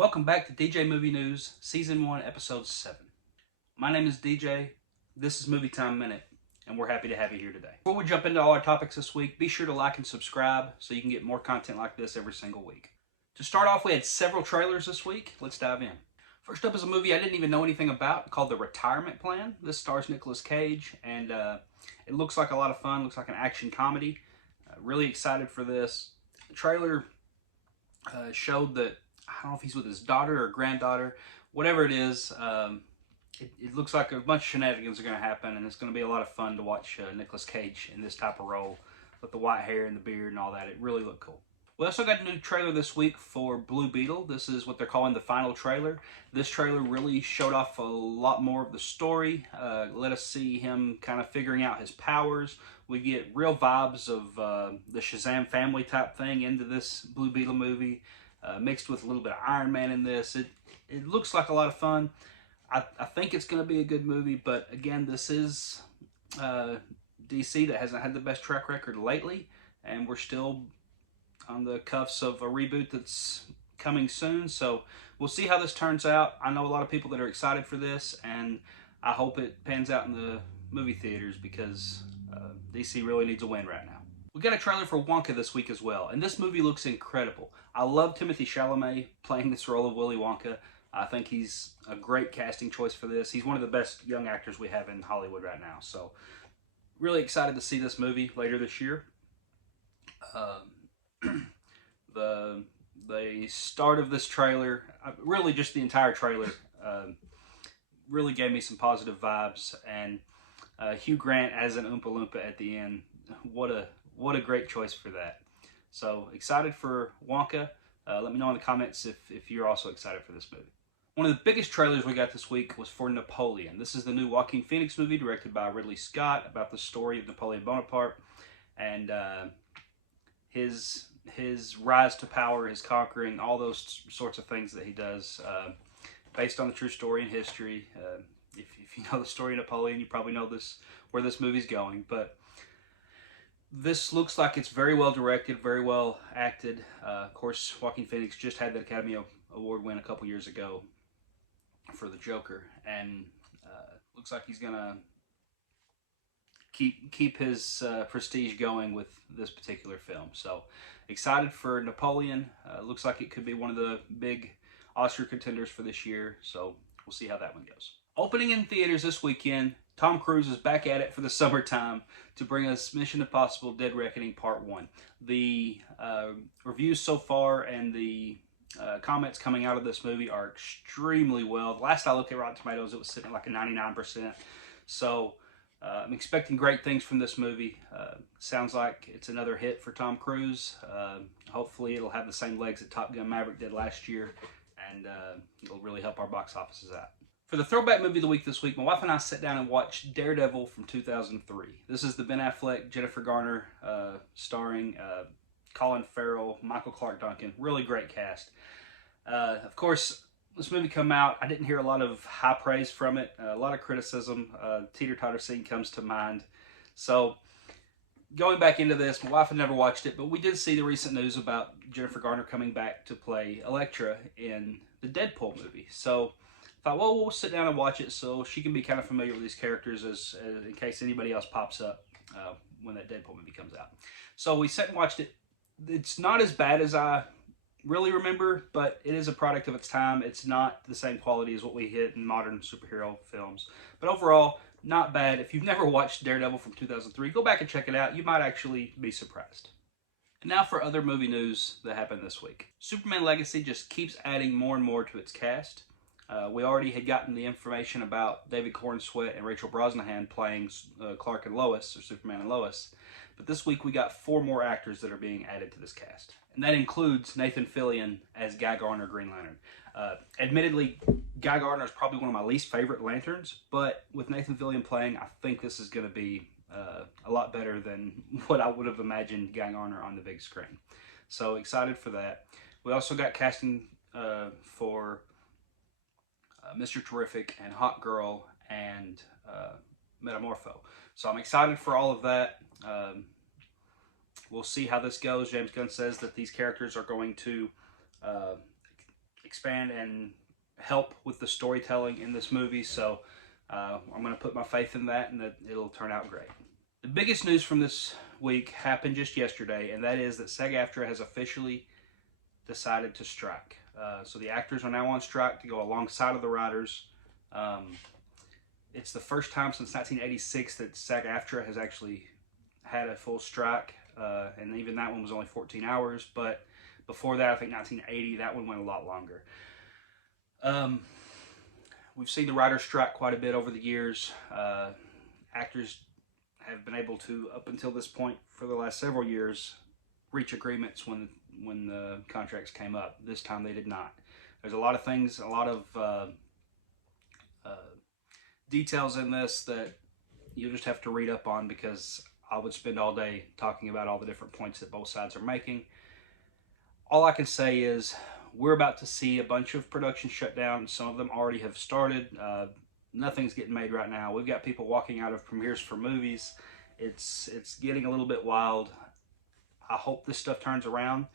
Welcome back to DJ Movie News, Season 1, Episode 7. My name is DJ, this is Movie Time Minute, and we're happy to have you here today. Before we jump into all our topics this week, be sure to like and subscribe so you can get more content like this every single week. To start off, we had several trailers this week. Let's dive in. First up is a movie I didn't even know anything about called The Retirement Plan. This stars Nicolas Cage, and it looks like a lot of fun, looks like an action comedy. Really excited for this. The trailer showed that, I don't know if he's with his daughter or granddaughter, whatever it is. It looks like a bunch of shenanigans are going to happen, and it's going to be a lot of fun to watch Nicolas Cage in this type of role with the white hair and the beard and all that. It really looked cool. We also got a new trailer this week for Blue Beetle. This is what they're calling the final trailer. This trailer really showed off a lot more of the story. Let us see him kind of figuring out his powers. We get real vibes of the Shazam family type thing into this Blue Beetle movie. Mixed with a little bit of Iron Man in this. It looks like a lot of fun. I think it's going to be a good movie, but again, this is DC that hasn't had the best track record lately, and we're still on the cuffs of a reboot that's coming soon, so we'll see how this turns out. I know a lot of people that are excited for this, and I hope it pans out in the movie theaters because DC really needs a win right now. We got a trailer for Wonka this week as well, and this movie looks incredible. I love Timothée Chalamet playing this role of Willy Wonka. I think he's a great casting choice for this. He's one of the best young actors we have in Hollywood right now, so really excited to see this movie later this year. The start of this trailer, really just the entire trailer, really gave me some positive vibes, and Hugh Grant as an Oompa Loompa at the end, what a great choice for that. So excited for Wonka. Let me know in the comments if you're also excited for this movie. One of the biggest trailers we got this week was for Napoleon. This is the new Joaquin Phoenix movie directed by Ridley Scott about the story of Napoleon Bonaparte and his rise to power, his conquering, all those sorts of things that he does, based on the true story and history. If you know the story of Napoleon, you probably know where this movie's going, but this looks like it's very well directed, very well acted. Of course, Joaquin Phoenix just had the Academy Award win a couple years ago for the Joker, and looks like he's gonna keep his prestige going with this particular film. So excited for Napoleon. Looks like it could be one of the big Oscar contenders for this year. So we'll see how that one goes. Opening in theaters this weekend, Tom Cruise is back at it for the summertime to bring us Mission Impossible Dead Reckoning Part 1. The reviews so far and the comments coming out of this movie are extremely well. Last I looked at Rotten Tomatoes, it was sitting at like a 99%. So I'm expecting great things from this movie. Sounds like it's another hit for Tom Cruise. Hopefully it'll have the same legs that Top Gun Maverick did last year, and it'll really help our box offices out. For the throwback movie of the week this week, my wife and I sat down and watched Daredevil from 2003. This is the Ben Affleck, Jennifer Garner, starring Colin Farrell, Michael Clark Duncan. Really great cast. Of course, this movie come out, I didn't hear a lot of high praise from it, a lot of criticism. Teeter-totter scene comes to mind. So going back into this, my wife had never watched it, but we did see the recent news about Jennifer Garner coming back to play Elektra in the Deadpool movie. So I thought, well, we'll sit down and watch it so she can be kind of familiar with these characters as in case anybody else pops up when that Deadpool movie comes out. So we sat and watched it. It's not as bad as I really remember, but it is a product of its time. It's not the same quality as what we hit in modern superhero films. But overall, not bad. If you've never watched Daredevil from 2003, go back and check it out. You might actually be surprised. And now for other movie news that happened this week. Superman Legacy just keeps adding more and more to its cast. We already had gotten the information about David Cornsweet and Rachel Brosnahan playing Clark and Lois, or Superman and Lois. But this week we got 4 more actors that are being added to this cast. And that includes Nathan Fillion as Guy Gardner, Green Lantern. Admittedly, Guy Gardner is probably one of my least favorite Lanterns, but with Nathan Fillion playing, I think this is going to be a lot better than what I would have imagined Guy Gardner on the big screen. So excited for that. We also got casting for Mr. Terrific and Hot Girl and Metamorpho. So I'm excited for all of that. We'll see how this goes. James Gunn says that these characters are going to expand and help with the storytelling in this movie. So I'm going to put my faith in that, and that it'll turn out great. The biggest news from this week happened just yesterday, and that is that SAG-AFTRA has officially decided to strike. So the actors are now on strike to go alongside of the writers. It's the first time since 1986 that SAG-AFTRA has actually had a full strike, and even that one was only 14 hours. But before that, I think 1980, that one went a lot longer. We've seen the writers strike quite a bit over the years. Actors have been able to, up until this point for the last several years, reach agreements when the contracts came up. This time they did not. There's a lot of things, a lot of details in this that you'll just have to read up on, because I would spend all day talking about all the different points that both sides are making. All I can say is we're about to see a bunch of production shut down. Some of them already have started. Nothing's getting made right now. We've got people walking out of premieres for movies. It's getting a little bit wild. I hope this stuff turns around,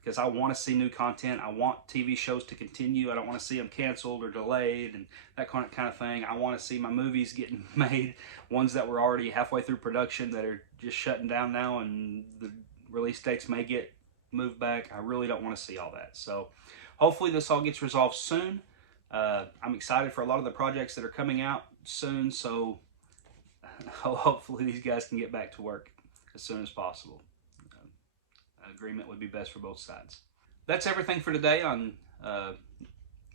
because I want to see new content. I want TV shows to continue. I don't want to see them canceled or delayed and that kind of thing. I want to see my movies getting made, ones that were already halfway through production that are just shutting down now, and the release dates may get moved back. I really don't want to see all that. So hopefully this all gets resolved soon. I'm excited for a lot of the projects that are coming out soon, so hopefully these guys can get back to work as soon as possible. Agreement would be best for both sides. That's everything for today on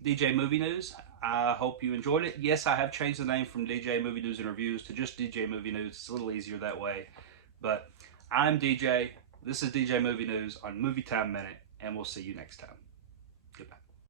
DJ Movie News. I hope you enjoyed it. Yes, I have changed the name from DJ Movie News and Reviews to just DJ Movie News. It's a little easier that way. But I'm DJ. This is DJ Movie News on Movie Time Minute, and we'll see you next time.